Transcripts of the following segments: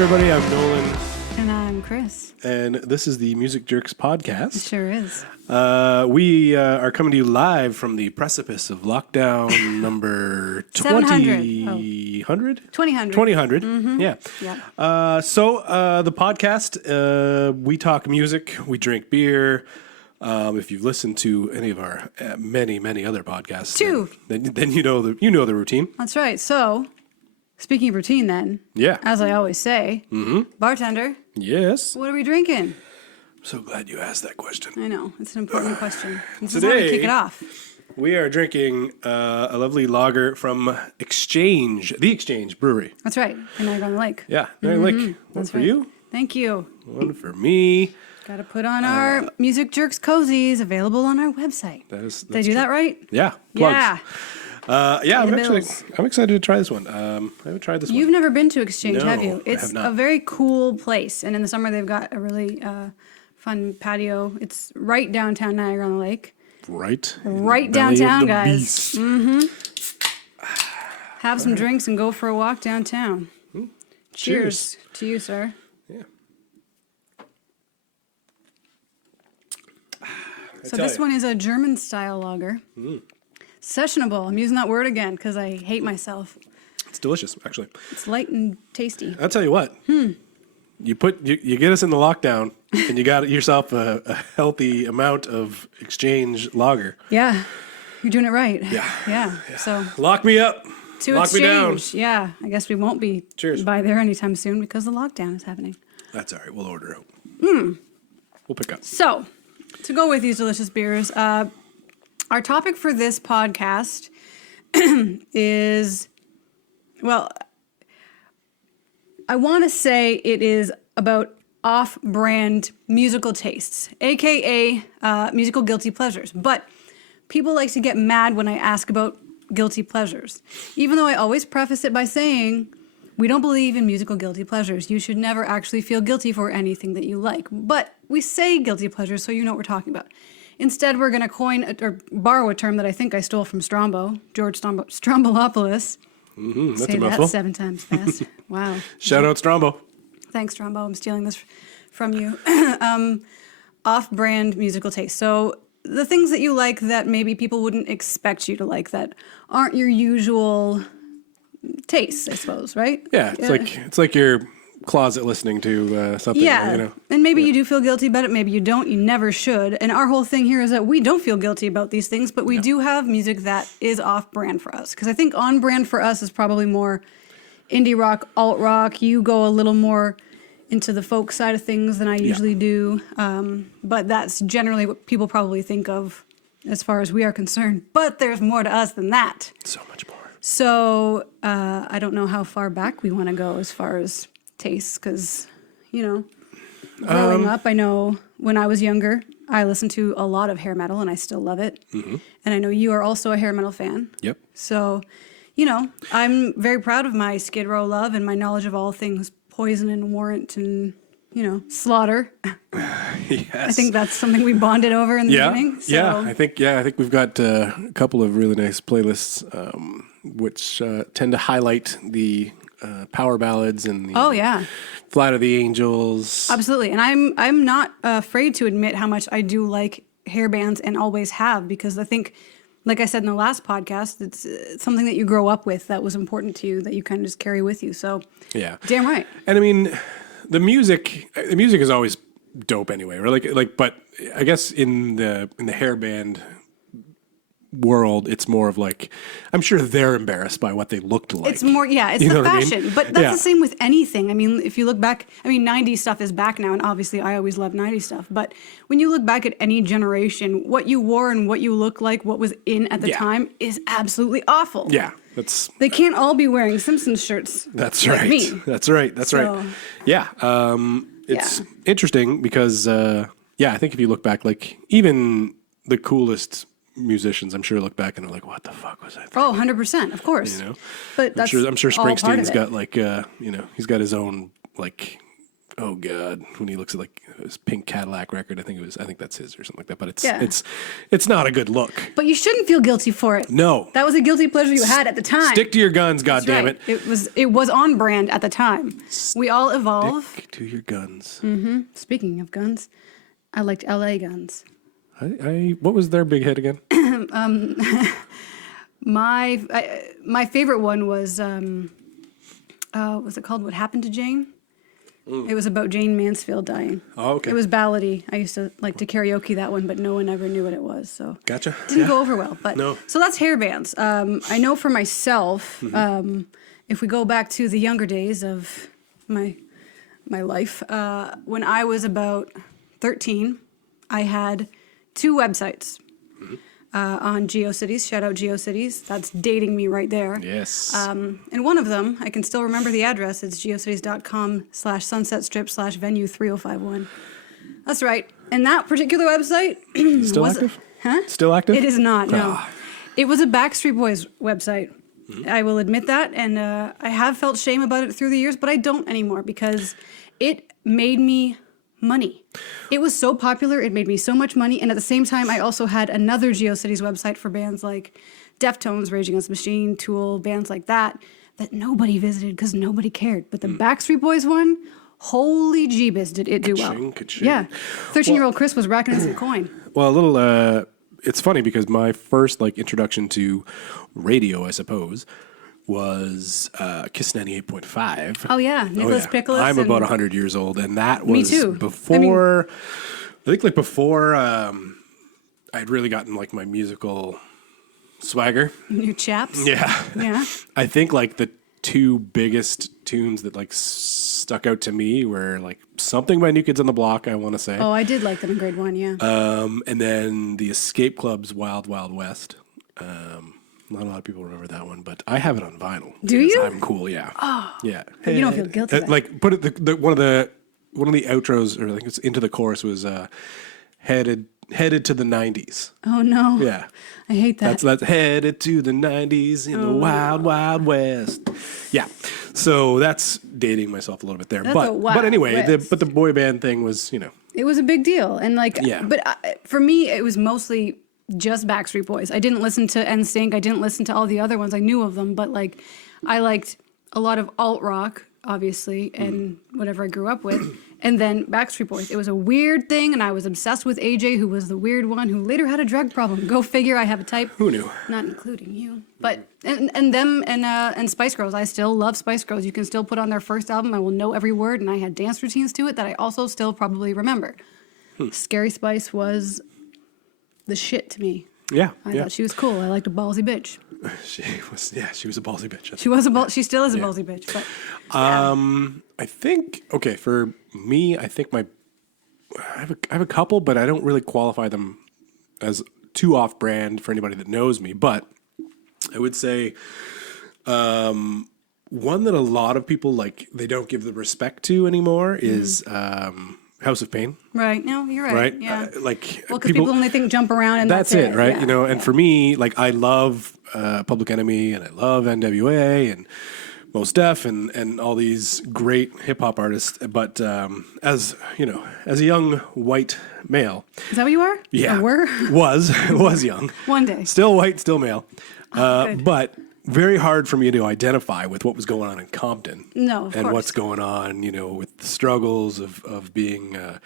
everybody, I'm Nolan. And I'm Chris. And this is the Music Jerks podcast. It sure is. We are coming to you live from the precipice of lockdown number 2000? 2000. 2000. Mm-hmm. Yeah. So the podcast, we talk music, we drink beer. If you've listened to any of our many other podcasts, then you know the routine. That's right. So, speaking of routine then, as I always say, bartender, yes, what are we drinking? I'm so glad you asked that question. I know. It's an important question. This Today, is how we kick it off. We are drinking a lovely lager from the Exchange Brewery. That's right. In Niagara on the Lake. Yeah, Niagara Lake. One for you. Thank you. One for me. Got to put on our Music Jerks cozies available on our website. That's Did I do that right? Yeah. Plugs. Yeah. I'm excited to try this one. I haven't tried this one. You've never been to Exchange, No, have you? I It's have not. a very cool place. And in the summer, they've got a really fun patio. It's right downtown Niagara on the Lake. Right Downtown, guys. Beast. Have some drinks and go for a walk downtown. Cheers to you, sir. Yeah. So this one is a German-style lager. Sessionable. I'm using that word again because I hate myself. It's delicious, actually. It's light and tasty. I'll tell you what. You get us in the lockdown, and you got yourself a healthy amount of Exchange lager. Yeah. You're doing it right. Yeah. So Lock me up. to Lock Exchange. me down. Yeah. I guess we won't be Cheers. by there anytime soon because the lockdown is happening. That's all right. We'll order out. We'll pick up. So, to go with these delicious beers, our topic for this podcast is, well, I want to say it is about off-brand musical tastes, A.K.A. Musical guilty pleasures. But people like to get mad when I ask about guilty pleasures, even though I always preface it by saying, we don't believe in musical guilty pleasures. You should never actually feel guilty for anything that you like. But we say guilty pleasures so you know what we're talking about. Instead, we're going to coin or borrow a term that I think I stole from Strombo, George Strombolopoulos. That's Say a that mouthful. 7 times fast. Wow. Shout out Strombo. Thanks, Strombo. I'm stealing this from you. Off-brand musical taste. So the things that you like that maybe people wouldn't expect you to like that aren't your usual tastes, I suppose, right? Yeah, it's like your closet listening to something. Yeah, You know. and maybe you do feel guilty about it, maybe you don't, you never should. And our whole thing here is that we don't feel guilty about these things, but we do have music that is off-brand for us. Because I think on-brand for us is probably more indie rock, alt rock. You go a little more into the folk side of things than I usually do. But that's generally what people probably think of as far as we are concerned. But there's more to us than that. So much more. So I don't know how far back we want to go as far as tastes, because, growing up, I know when I was younger, I listened to a lot of hair metal, and I still love it. And I know you are also a hair metal fan. Yep. So, I'm very proud of my Skid Row love and my knowledge of all things Poison and Warrant and, Slaughter. Yes. I think that's something we bonded over in the beginning. So. Yeah. I think we've got a couple of really nice playlists, which tend to highlight the power ballads and the Flight of the Angels. Absolutely. And I'm not afraid to admit how much I do like hair bands and always have, because I think, like I said in the last podcast, it's something that you grow up with that was important to you, that you kind of just carry with you. So Yeah. damn right. And I mean, the music is always dope anyway, right? But I guess in the hair band world, it's more of like, I'm sure they're embarrassed by what they looked like. It's more, it's You the know what I mean? fashion. But that's the same with anything. I mean, if you look back, 90s stuff is back now, and obviously I always loved 90s stuff. But when you look back at any generation, what you wore and what you look like, what was in at the time, is absolutely awful. Yeah. They can't all be wearing Simpsons shirts. That's like right. Me. That's right. Yeah. It's interesting because, I think if you look back, like even the coolest musicians, I'm sure, look back and they're like, what the fuck was I thinking? Oh, 100%, of course. You know? But that's I'm sure all part of Springsteen's it. got like, he's got his own like oh god, when he looks at like his pink Cadillac record, I think that's his or something like that. But Yeah. it's not a good look. But you shouldn't feel guilty for it. No. That was a guilty pleasure you had at the time. Stick to your guns, That's goddammit. right. It was on brand at the time. We all evolve. Stick to your guns. Speaking of guns, I liked LA guns. What was their big hit again? My favorite one was it called What Happened to Jane? It was about Jane Mansfield dying. Oh, okay. It was ballady. I used to like to karaoke that one, but no one ever knew what it was. So Gotcha. didn't go over well. But No. So that's hair bands. I know for myself, if we go back to the younger days of my life, when I was about 13, I had 2 websites on Geocities. Shout out Geocities. That's dating me right there. Yes. And one of them, I can still remember the address. It's geocities.com/sunsetstrip/venue 3051. That's right. And that particular website Still was... active? Huh? Still active? It is not, no. Ah. It was a Backstreet Boys website. I will admit that. And I have felt shame about it through the years, but I don't anymore because it made me money. It was so popular. It made me so much money. And at the same time, I also had another GeoCities website for bands like Deftones, Rage Against the Machine, Tool, bands like that nobody visited because nobody cared. But the Backstreet Boys one, holy jeebus, did it do well. Ka-ching. Yeah. 13-year-old Chris was racking in some coin. Well, a little. It's funny because my first introduction to radio, I suppose, was Kiss 98.5. Oh, yeah. Nicholas Pickles. I'm about 100 years old, and that Me was too. before. I think before I'd really gotten my musical swagger. Your chaps. Yeah. Yeah. I think the 2 biggest tunes that stuck out to me were Something by New Kids on the Block, I want to say. Oh, I did like them in grade 1, yeah. And then the Escape Club's Wild Wild West. Not a lot of people remember that one, but I have it on vinyl. Do you? I'm cool, yeah. Oh, yeah. You don't feel guilty. Put it one of the outros, or it's into the chorus was headed to the 90s. Oh no. Yeah. I hate that. That's headed to the 90s in the Wild Wild West. Yeah. So that's dating myself a little bit there. That's a Wild but anyway, West. the boy band thing was, It was a big deal, and Yeah. But for me, it was mostly just Backstreet Boys. I didn't listen to NSYNC. I didn't listen to all the other ones. I knew of them, but I liked a lot of alt rock, obviously, and whatever I grew up with. And then Backstreet Boys. It was a weird thing, and I was obsessed with AJ, who was the weird one, who later had a drug problem. Go figure. I have a type. Who knew? Not including you. But and them and Spice Girls. I still love Spice Girls. You can still put on their first album. I will know every word, and I had dance routines to it that I also still probably remember. Scary Spice was the shit to me. Yeah. I thought she was cool. I liked a ballsy bitch. She was a ballsy bitch. She still is a ballsy bitch. But I think for me, I think I have a couple, but I don't really qualify them as too off brand for anybody that knows me. But I would say one that a lot of people they don't give the respect to anymore is House of Pain. right, no, you're right. Right? Yeah. Because people only think Jump Around and that's it, right? Yeah. And for me, I love Public Enemy and I love NWA and Mos Def and all these great hip hop artists. But as a young white male, Is that what you are? yeah, Or were? was young, One day. still white, still male, good. but very hard for me to identify with what was going on in Compton. No, of and course. what's going on, with the struggles of being a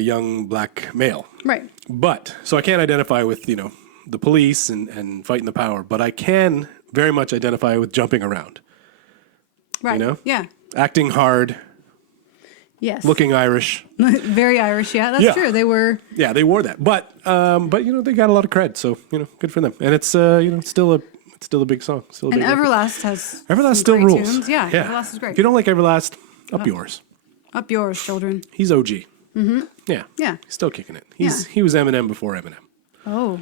young black male. Right. But so I can't identify with the police and fighting the power, but I can very much identify with jumping around. Right. Yeah. Acting hard, Yes. looking Irish. Very Irish. Yeah, that's Yeah. true. They were. Yeah, they wore that, but they got a lot of cred, so good for them. And it's it's still a big song. Still a And big record. Everlast has. Everlast some still great rules. tunes. Yeah, Everlast is great. If you don't like Everlast, up yours. Up yours, children. He's OG. Mm-hmm. Yeah. Yeah. He's still kicking it. He was Eminem before Eminem. Oh,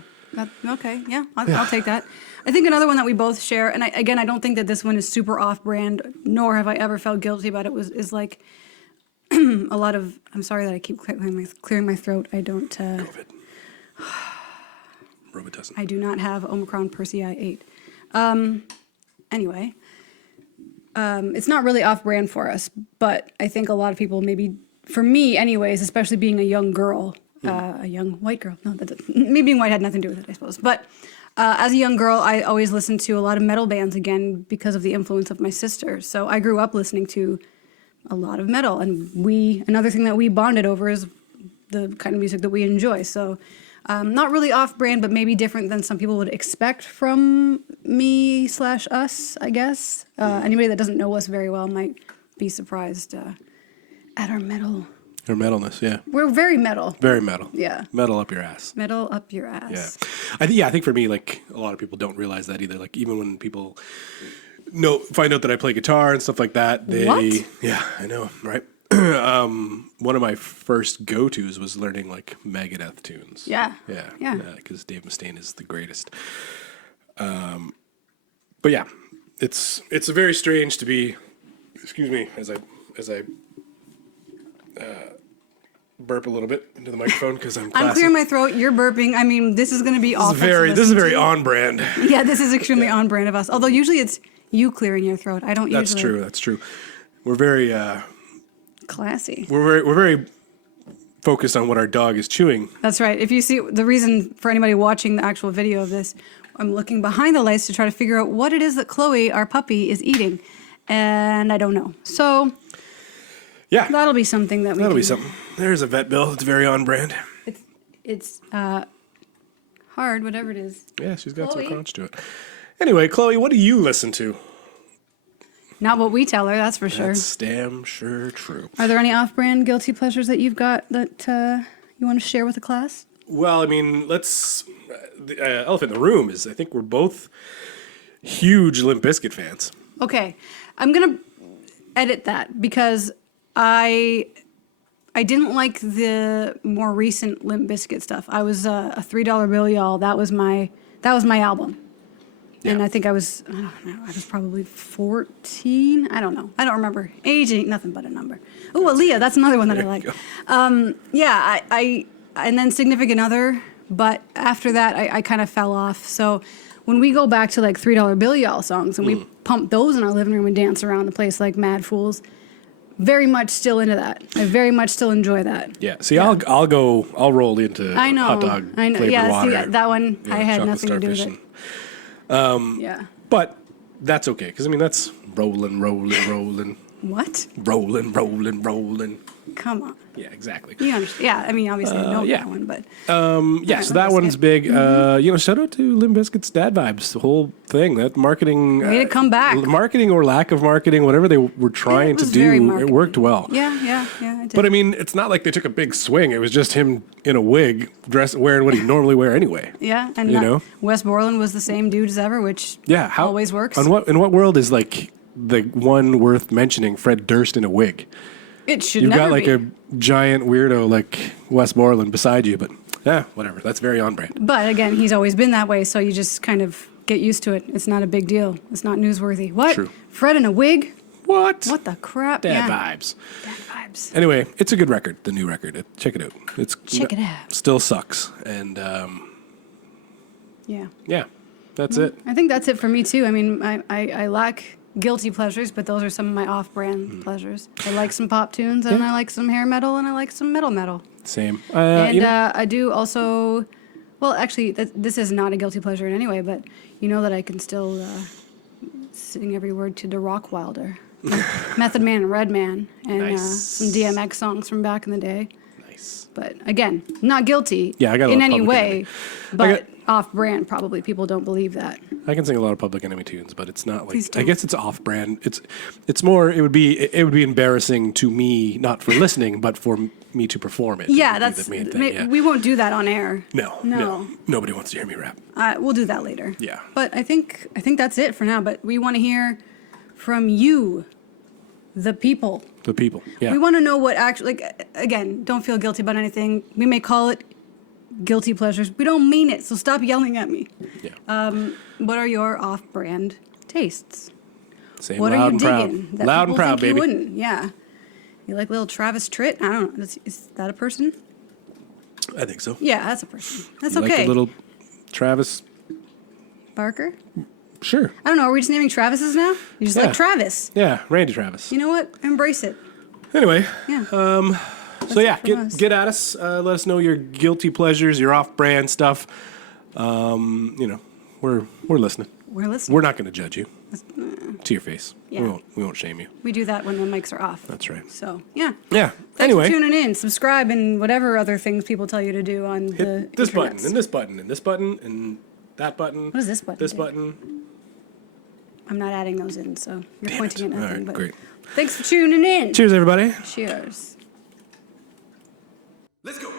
okay. Yeah, I'll take that. I think another one that we both share, and I don't think that this one is super off-brand, nor have I ever felt guilty about it, is a lot of, I'm sorry that I keep clearing my throat. I don't, COVID. Robitussin. I do not have Omicron Persei 8. Anyway, it's not really off-brand for us, but I think a lot of people maybe, for me anyways, especially being a young girl, a young white girl. No, me being white had nothing to do with it, I suppose. But as a young girl, I always listened to a lot of metal bands, again, because of the influence of my sister. So I grew up listening to a lot of metal. And another thing that we bonded over is the kind of music that we enjoy. So not really off-brand, but maybe different than some people would expect from me/us, I guess. Anybody that doesn't know us very well might be surprised at our metal. Or metalness, yeah. We're very metal. Very metal. Yeah. Metal up your ass. Metal up your ass. Yeah. I think for me, like, a lot of people don't realize that either. Like, even when people find out that I play guitar and stuff like that, What? Yeah, I know, right? One of my first go-tos was learning, like, Megadeth tunes. Yeah. Yeah. Because Dave Mustaine is the greatest. But yeah, it's very strange to be, excuse me, as I burp a little bit into the microphone because I'm classy. I'm clearing my throat. You're burping. I mean, this is going to be awful. This is very on brand. Yeah, this is extremely on brand of us. Although usually it's you clearing your throat. I don't That's usually. That's true. We're very classy. We're very focused on what our dog is chewing. That's right. If you see the reason for anybody watching the actual video of this, I'm looking behind the lights to try to figure out what it is that Chloe, our puppy, is eating, and I don't know. So. Yeah. That'll be something that we That'll be something. There's a vet bill. It's very on brand. It's hard, whatever it is. Yeah, she's got Chloe. some crunch to it. Anyway, Chloe, what do you listen to? Not what we tell her, that's for sure. That's damn sure true. Are there any off-brand guilty pleasures that you've got that you want to share with the class? Well, I mean, the elephant in the room is I think we're both huge Limp Bizkit fans. Okay, I'm going to edit that because I didn't like the more recent Limp Bizkit stuff. I was a $3 bill, y'all. That was my album. Yeah. And I think I was probably 14. I don't know. I don't remember. Age ain't nothing but a number. Oh, Aaliyah, that's another one that I like. Yeah, I and then Significant Other, but after that I kind of fell off. So when we go back to like $3 bill, y'all songs and we pump those in our living room and dance around the place like mad fools, very much still into that. I very much still enjoy that. Yeah. See, yeah. I'll roll into hot dog flavored water. See, that one I had nothing to do with it. Yeah. But that's okay, because I mean that's rolling. What? Rolling. Come on. Yeah, exactly. You understand? Yeah, I mean obviously I know that one, but yeah. So that one's big. Shout out to Limp Bizkit's Dad Vibes, the whole thing. That marketing. Way to come back. Marketing or lack of marketing, whatever they were trying to do, it worked well. Yeah. It did. But I mean, it's not like they took a big swing. It was just him in a wig, wearing what he'd normally wear anyway. Yeah, and Wes Borland was the same dude as ever, which always works. In what world is like the one worth mentioning Fred Durst in a wig? It should You've never got like be. a giant weirdo like Wes Borland beside you, but whatever. That's very on brand. But again, he's always been that way, so you just kind of get used to it. It's not a big deal. It's not newsworthy. What? True. Fred in a wig? What? What the crap? Dad vibes. Dad vibes. Anyway, it's a good record, the new record. Check it out. Check it out. Still sucks. And yeah, that's it. I think that's it for me too. I mean, I lack guilty pleasures, but those are some of my off-brand pleasures. I like some pop tunes, and I like some hair metal, and I like some metal. Same. I do also. Well, actually, this is not a guilty pleasure in any way, but you know that I can still sing every word to the Rockwilder, Method Man and Redman, and some DMX songs from back in the day. Nice. But again, not guilty I got in any Public way, Enemy. but off-brand. Probably people don't believe that. I can sing a lot of Public Enemy tunes, but it's not like. Please don't. I guess it's off-brand. It's more. It would be embarrassing to me, not for listening, but for me to perform it. Yeah, would be that's the main thing. Yeah. We won't do that on air. No. Nobody wants to hear me rap. We'll do that later. Yeah. But I think that's it for now. But we want to hear from you, the people. The people. Yeah. We want to know what actually. Again, don't feel guilty about anything. We may call it guilty pleasures. We don't mean it, so stop yelling at me. Yeah. What are your off-brand tastes? Same. What loud are you and proud. digging? That Loud and people proud, think baby. You wouldn't. Yeah. You like little Travis Tritt? I don't know. Is that a person? I think so. Yeah, that's a person. That's You okay. like the little Travis. Barker? Sure. I don't know. Are we just naming Travises now? You just Yeah. like Travis. Yeah, Randy Travis. You know what? Embrace it. Anyway, Yeah. so yeah, it from us. get at us. Let us know your guilty pleasures, your off-brand stuff. You know, we're listening. We're listening. We're not going to judge you to your face. Yeah. We won't shame you. We do that when the mics are off. That's right. So, yeah. Yeah. Thanks Anyway, for tuning in. Subscribe and whatever other things people tell you to do on the hit this button internets. and this button and this button and that button. What does this button This do? button. I'm not adding those in, so you're Damn pointing it. at nothing. All right, but great. Thanks for tuning in. Cheers, everybody. Cheers. Let's go.